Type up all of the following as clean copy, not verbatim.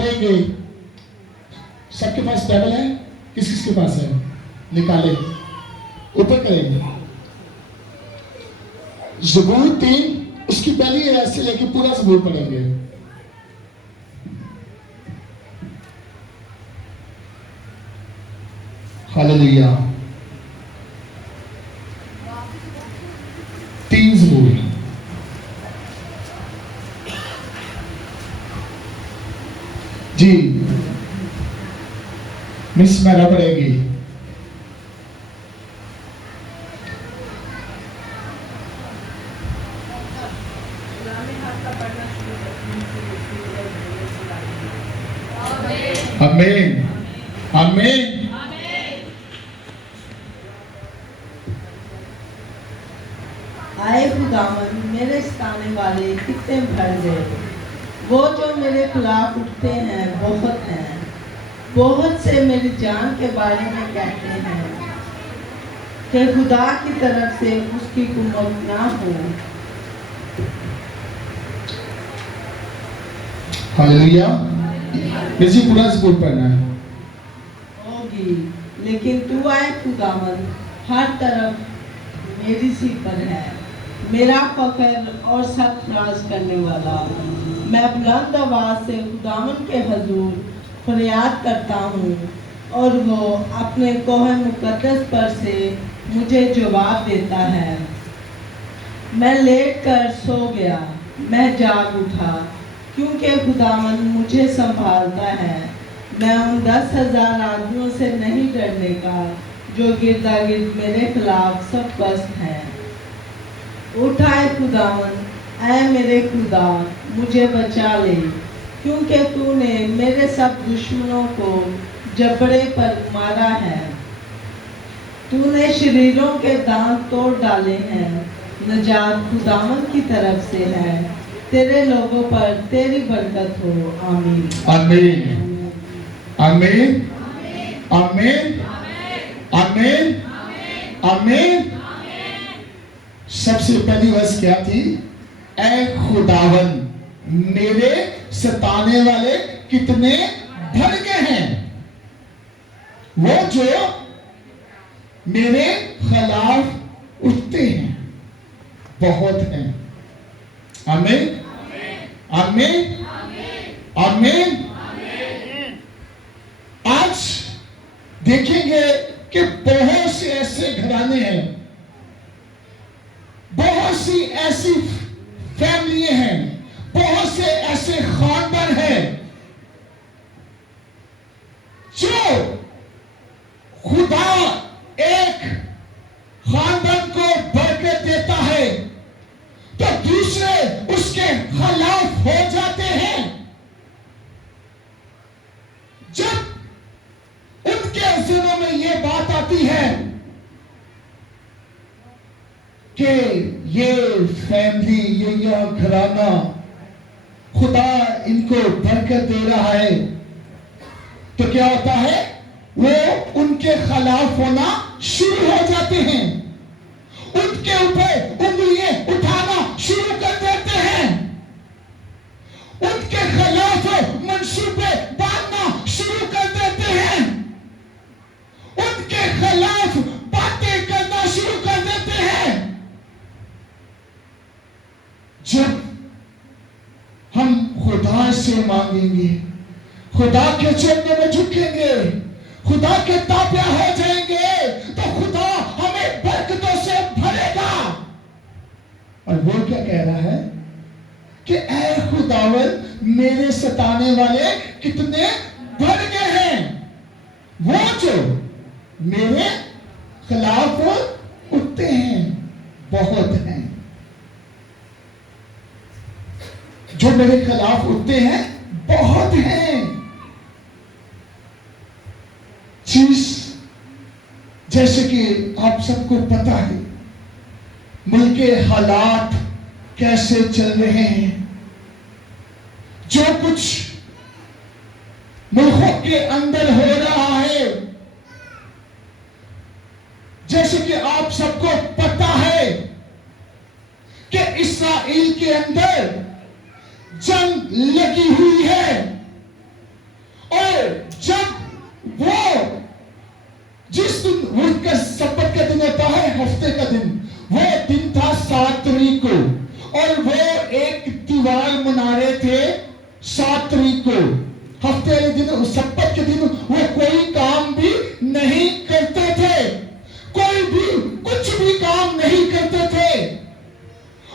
پڑھیں گے. سب کے پاس بائبل ہے؟ کس کس کے پاس ہے؟ نکالے اوپر کریں گے. زبور 3 اس کی پہلی آیت سے لے کے پورا زبور پڑھیں گے. ہاللیلویا. 3 زبور. جی مس میرا پڑھے گی. آمین آمین. آئے خداوند میرے ستانے والے کتنے بھر گئے، وہ جو میرے خلاف اٹھتے ہیں بہت ہیں، بہت سے میری جان کے بارے میں کہتے ہیں کہ خدا کی طرف سے اس کی قوت نہ ہو. ہاللیلویا. اسی پورا زبور پڑھنا ہے. ہوگی لیکن تو آئے خداوند ہر طرف میری سی پر ہے، میرا فخر اور سخت راز کرنے والا. میں بلند آواز سے خداوند کے حضور فریاد کرتا ہوں اور وہ اپنے کوہ مقدس پر سے مجھے جواب دیتا ہے. میں لیٹ کر سو گیا، میں جاگ اٹھا کیونکہ خداوند مجھے سنبھالتا ہے. میں ان 10,000 آدمیوں سے نہیں ڈرنے کا جو گردا گرد میرے خلاف سب پست ہیں. اٹھائے خداوند اے میرے خدا مجھے بچا لے، کیونکہ تو نے میرے سب دشمنوں کو جبڑے پر مارا ہے. تو نے شریروں کے دانت توڑ ڈالے ہیں. نجات خداوند کی طرف سے ہے، تیرے لوگوں پر تیری برکت ہو. آمین آمین آمین آمین آمین آمین. سب سے پہلی ورس کیا تھی؟ اے خداوند میرے ستانے والے کتنے بھر گئے ہیں، وہ جو میرے خلاف اٹھتے ہیں بہت ہیں. آمین آمین آمین. آج دیکھیں گے کہ بہت سے ایسے گھرانے ہیں، بہت سی ایسی فیملی ہیں، بہت سے ایسے خاندان ہیں جو خدا ایک خاندان کو برکت دیتا ہے تو دوسرے اس کے خلاف ہو جاتے ہیں. جب ان کے ذہنوں میں یہ بات آتی ہے کہ یہ فیملی، یہ گھرانہ خدا ان کو برکت دے رہا ہے، تو کیا ہوتا ہے؟ وہ ان کے خلاف ہونا شروع ہو جاتے ہیں، ان کے اوپر انگلیاں اٹھانا شروع کر دیتے ہیں، ان کے خلاف منصوبے باندھنا شروع کر دیتے ہیں، ان کے خلاف باتیں کرنا شروع کر دیتے ہیں. جب ہم خدا سے مانگیں گے، خدا کے چرنوں میں جھکیں گے، خدا کے تابع ہو جائیں گے، تو خدا ہمیں برکتوں سے بھرے گا. اور وہ کیا کہہ رہا ہے کہ اے خداوند میرے ستانے والے کتنے بڑھ گئے ہیں، وہ جو میرے خلاف اٹھتے ہیں بہت ہیں. جو میرے خلاف اٹھتے ہیں بہت ہیں. چیز جیسے کہ آپ سب کو پتا ہے ملک کے حالات کیسے چل رہے ہیں، جو کچھ ملکوں کے اندر ہو رہا ہے، جیسے کہ آپ سب کو پتا ہے کہ اسرائیل کے اندر جنگ لگی ہوئی ہے. को हफ्ते वाले दिन, उस सब्बत के दिन वो कोई काम भी नहीं करते थे, कोई भी कुछ भी काम नहीं करते थे।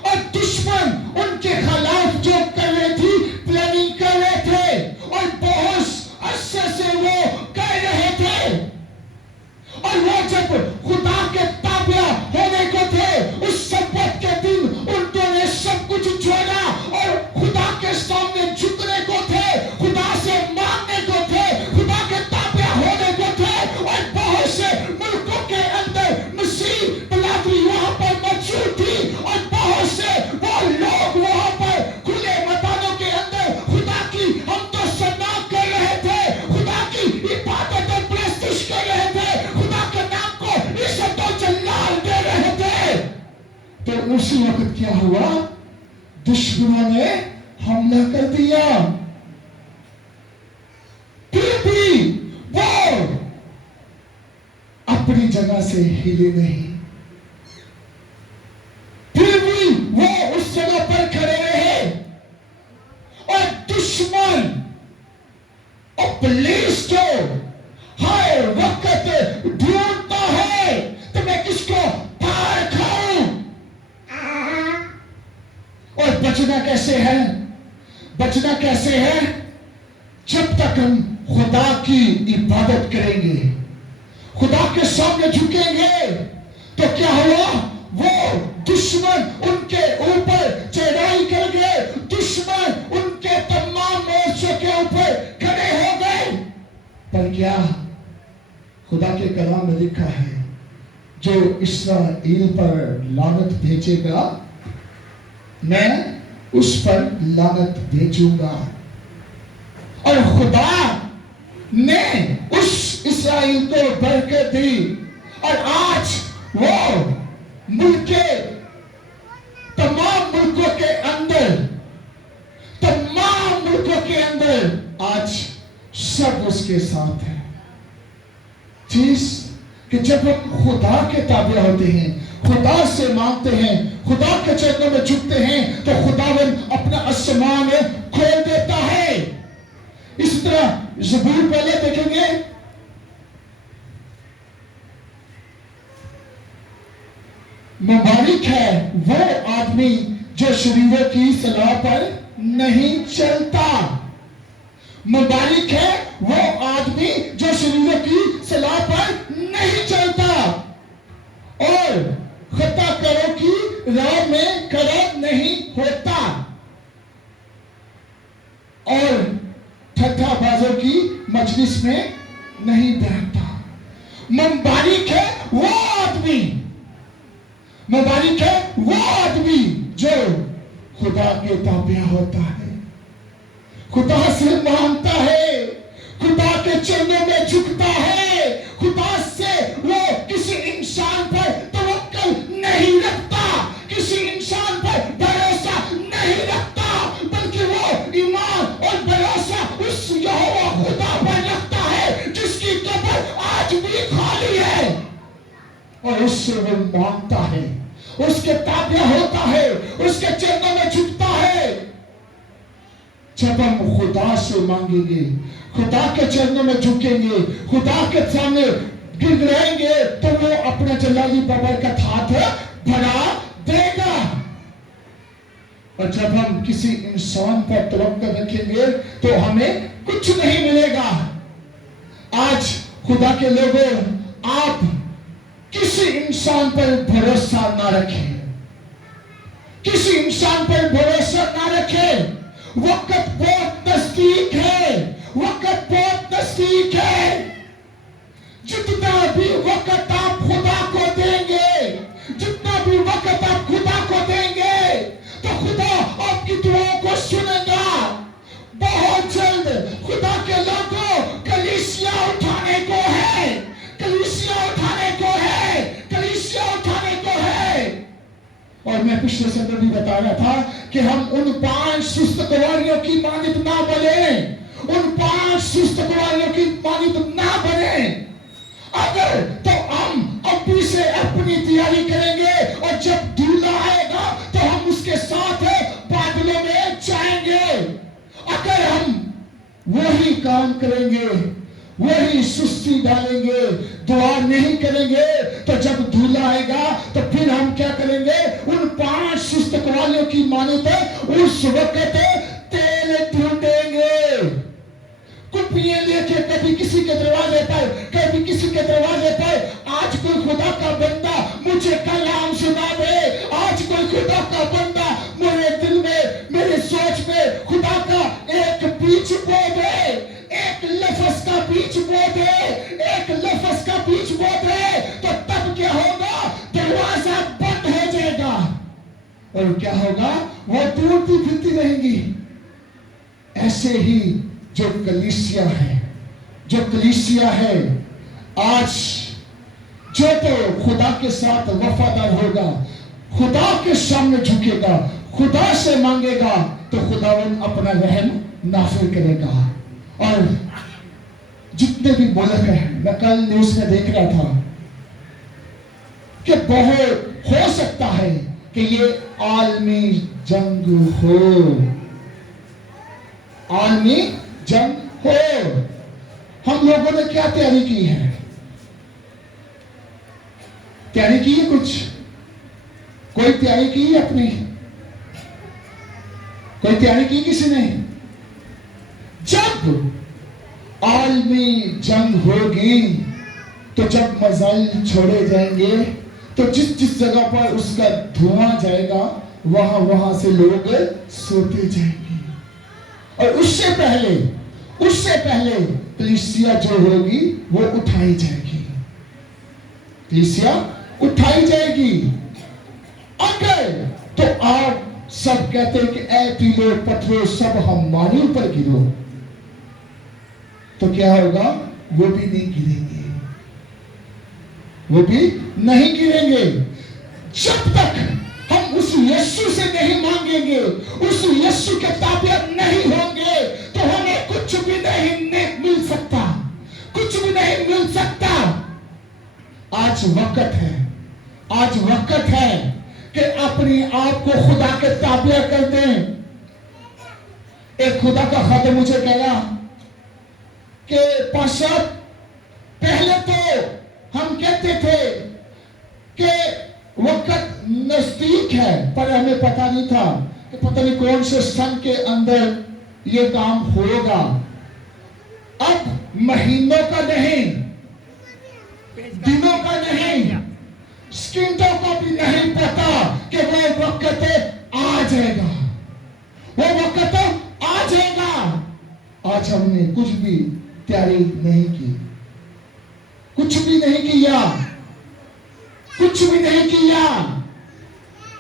और दुश्मन उनके खिलाफ जो कर रहे थी, प्लानिंग कर रहे थे और बहुत अच्छे से वो कर रहे थे। और वो जब खुदा के ताबिया होने को थे, उस सब्बत के दिन उन्होंने सब कुछ छोड़ा और खुदा के सामने झुकने को थे, खुदा से मांगने को थे, खुदा के ताबिया होने को थे। और बहुत से मुल्कों के अंदर मसीह बिरादरी वहां पर मौजूद थी और बहुत से वो लोग वहां पर खुले मैदानों के अंदर खुदा की हम तो सना कर रहे थे, खुदा की इबादत और प्रस्तुत कर रहे थे, खुदा के नाम को इज्जत और जलाल दे रहे थे। तो उसी वक्त क्या हुआ, दुश्मनों ने हमला कर दिया। फिर भी वो अपनी जगह से हिले नहीं, फिर भी वो उस जगह पर खड़े रहे। और दुश्मन और पुलिस जो हर वक्त ढूंढता है तो मैं किसको पार खाऊं। और बचना कैसे है, बचना कैसे है, जब तक हम खुदा की इबादत करेंगे, खुदा के सामने झुकेंगे, तो क्या हुआ, वो दुश्मन उनके ऊपर चढ़ाई कर गए, दुश्मन उनके तमाम मोर्चों के ऊपर खड़े हो गए। पर क्या खुदा के कलाम में लिखा है, जो इस्राएल पर लानत भेजेगा मैं उस पर लानत भेजूंगा। और खुदा ने उस इस्राएल को बरकत दी और आज वो तमाम मुल्कों के अंदर आज सब उसके साथ है। चीज कि जब हम खुदा के ताबे होते हैं, खुदा से मांगते हैं, खुदा के चरणों में झुकते हैं, तो खुदावन अपना आसमान खोल देता है। इस तरह ज़बूर पहले देखेंगे, मुबारक है वो आदमी जो शरीरों की सलाह पर नहीं चलता। मुबारक है वो आदमी जो शरीरों की सलाह पर नहीं चलता और खता करो की राह में खड़ा नहीं होता और ठट्ठाबाजों की मजलिस में नहीं बैठता। मुबारक है वो आदमी, मुबारक है वो आदमी जो खुदा के ताबे होता है, खुदा से मांगता है, खुदा के चरणों में झुकता है, खुदा से वो किसी इंसान पर तवक्कुल नहीं रखता, किसी इंसान पर भरोसा नहीं रखता, बल्कि वो ईमान और भरोसा उस यहोवा खुदा पर रखता है जिसकी कब्र आज भी खाली है। और उससे वो मांगता है, उसके ताबे होता है, उसके चरणों में झुकता है। जब हम खुदा से मांगेंगे, खुदा के चरणों में झुकेंगे, खुदा के सामने गिड़गिड़ाएंगे, तो वो अपना जलाली बरकत हाथ बढ़ा देगा। और जब हम किसी इंसान पर तवक्कुल रखेंगे तो हमें कुछ नहीं मिलेगा। आज खुदा के लोगों, आप किसी इंसान पर भरोसा ना रखें, किसी इंसान पर भरोसा ना रखें। वक्त बहुत नजदीक है, वक्त बहुत नजदीक है। जितना भी वक्त आप खुदा को देंगे, जितना भी वक्त आप खुदा को देंगे, तो खुदा आपकी दुआओं को सुनेगा। बहुत जल्द खुदा के लोगों कलीसिया उठाने को है, कलीसिया उठाने को है, कलीसिया उठाने को है। और मैं पिछले समय भी बता रहा था कि हम उन 5 सुस्त गवारियों की मानित ना बने, उन 5 सुस्त गवारियों की मानित ना बने। अगर तो हम अभी से अपनी तैयारी करेंगे और जब दूल्हा आएगा तो हम उसके साथ बादलों में जाएंगे। अगर हम वही काम करेंगे, वही सुस्ती डालेंगे, दुआ नहीं करेंगे। तो जब दूल्हा आएगा तो फिर हम क्या करेंगे? उन 5 सुस्त वालों की माने तो उस वक्त तेल ढूंढेंगे, कुपियां लेके कभी किसी के दरवाजे पर, कभी किसी के दरवाजे पर। आज कोई खुदा का बंदा मुझे कलाम सुना दे, आज कोई खुदा का बंदा मेरे दिल में, मेरे सोच में खुदा का एक बीज बो दे, एक लफ्ज का बीज बो दे, एक लफ्ज का बीज बो दे, तो तब क्या होगा? दरवाजा बंद हो जाएगा और क्या होगा? वो ढूंढती फिरती रहेंगी। ऐसे ही जो कलीसिया है आज, जो तो खुदा के साथ वफादार होगा, खुदा के सामने झुकेगा, खुदा से मांगेगा, तो खुदावन अपना रहम नाफिज करेगा। और जितने भी मुल्क हैं, मैं कल न्यूज में देख रहा था कि बहुत हो सकता है कि ये आलमी जंग हो, आलमी जंग हो। हम लोगों ने क्या तैयारी की है? तैयारी की है कुछ? कोई तैयारी की है अपनी? कोई तैयारी की किसी ने? जब आलमी जंग होगी, तो जब मिसाइल छोड़े जाएंगे, तो जिस जिस जगह पर उसका धुआं जाएगा, वहां से लोग सोते जाएंगे। और उससे पहले कलीसिया जो होगी वो उठाई जाएगी, कलीसिया उठाई जाएगी। अगर तो आप सब कहते हैं कि ऐ पीलो पत्थरों सब हमारे ऊपर गिरो, तो क्या होगा? वो भी नहीं गिरेंगे, वो भी नहीं गिरेंगे। जब तक हम उस यीशु से नहीं मांगेंगे, उस यीशु के ताबे नहीं होंगे, तो हमें कुछ भी नहीं मिल सकता, कुछ भी नहीं मिल सकता। आज वक्त है कि अपने आप को खुदा के ताबे कर दें। एक खुदा का खत मुझे कहा कि पाशा, पहले तो हम कहते थे कि वक्त नजदीक है, पर हमें पता नहीं था कि पता नहीं कौन से सन के अंदर ये काम होगा। अब महीनों का नहीं, दिनों का नहीं, सेकंडों का भी नहीं पता कि वो वक्त आ जाएगा, वो वक्त आ जाएगा। आज हमने कुछ भी तैयारी नहीं की, कुछ भी नहीं किया, कुछ भी नहीं किया।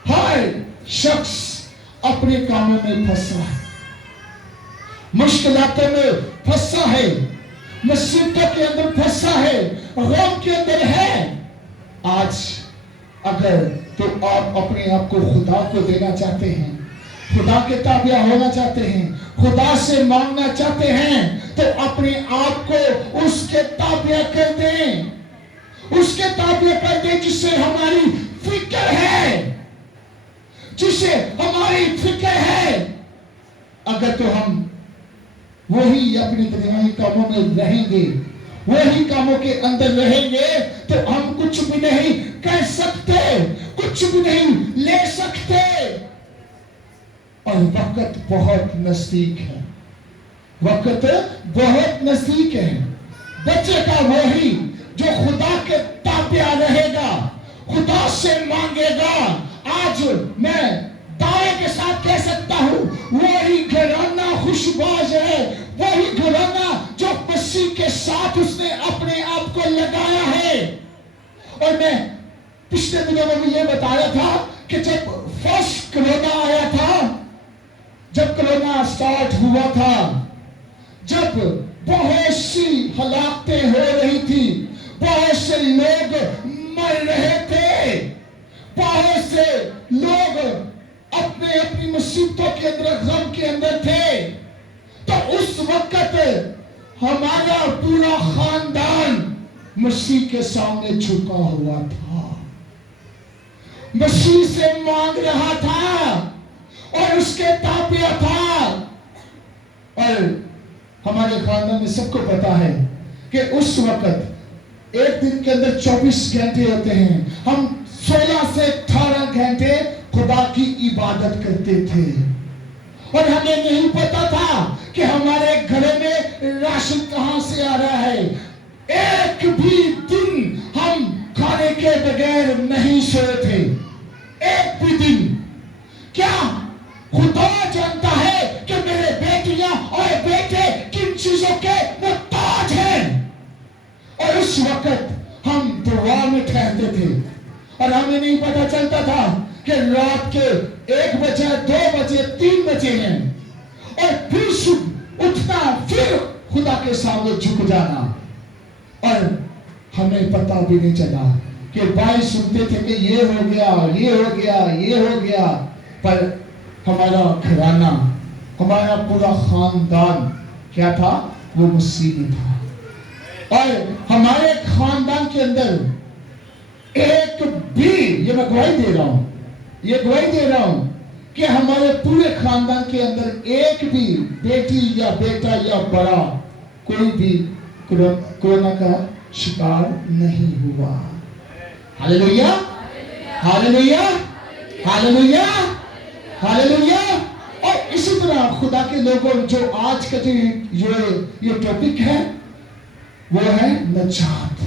हर शख्स अपने कामों में फंसा है, मुश्किलातों में फंसा है, मुसीबतों के अंदर फंसा है, गम के अंदर है। आज अगर तो आप अपने आप को खुदा को देना चाहते हैं, खुदा के ताबिया होना चाहते हैं, खुदा से मांगना चाहते हैं, तो अपने आप को उसके ताबिया कर दें, उसके ताबिया कर दें जिससे हमारी फिक्र है, जिससे हमारी फिक्र है। अगर तो हम वही अपने दुनियावी कामों में रहेंगे, वही कामों के अंदर रहेंगे, तो हम कुछ भी नहीं कर सकते, कुछ भी नहीं ले सकते। और वक्त बहुत नजदीक है, वक्त बहुत नजदीक है। बचेगा वही जो खुदा के ताबिया रहेगा, खुदा से मांगेगा। आज मैं दावे के साथ कह सकता हूं, वही घराना खुशबाज है, वही घराना जो मसीह के साथ उसने अपने आप को लगाया है। और मैं पिछले दिनों में भी ये बताया था कि जब फर्स्ट कोरोना आया था, जब कोरोना स्टार्ट हुआ था, जब बहुत सी हलाकतें हो रही थी, बहुत से लोग मर रहे थे, बहुत से लोग अपने अपनी मुसीबतों के अंदर, गम के अंदर थे, तो उस वक्त हमारा पूरा खानदान मसीह के सामने झुका हुआ था, मसीह से मांग रहा था और उसके ताबिया था। और हमारे खानदान में सबको पता है कि उस वक्त एक दिन के अंदर 24 घंटे होते हैं। हम 16 से 18 घंटे खुदा की इबादत करते थे और हमें नहीं पता था कि हमारे घर में राशन कहां से आ रहा है। एक भी दिन हम खाने के बगैर नहीं सोए थे, एक भी दिन। क्या खुदा जानता है कि मेरे बेटियां और बेटे किन चीजों के मुहताज हैं? और उस वक्त हम दरबार में ठहरते थे और हमें नहीं पता चलता था कि रात के 1 बजे 2 बजे 3 बजे हैं और फिर सुबह उठना, फिर खुदा के सामने झुक जाना। और हमें पता भी नहीं चला कि भाई सुनते थे कि ये हो गया, ये हो गया, ये हो गया, पर हमारा घराना, हमारा पूरा खानदान क्या था? वो मसीह में था। और हमारे खानदान के अंदर एक भी, ये मैं गवाही दे रहा हूं, ये गवाही दे रहा हूं कि हमारे पूरे खानदान के अंदर एक भी बेटी या बेटा या बड़ा कोई भी कोरोना का शिकार नहीं हुआ। Hallelujah, hallelujah, hallelujah, hallelujah. और इसी तरह खुदा के लोगों, जो आज का जो ये टॉपिक है वो है नजात।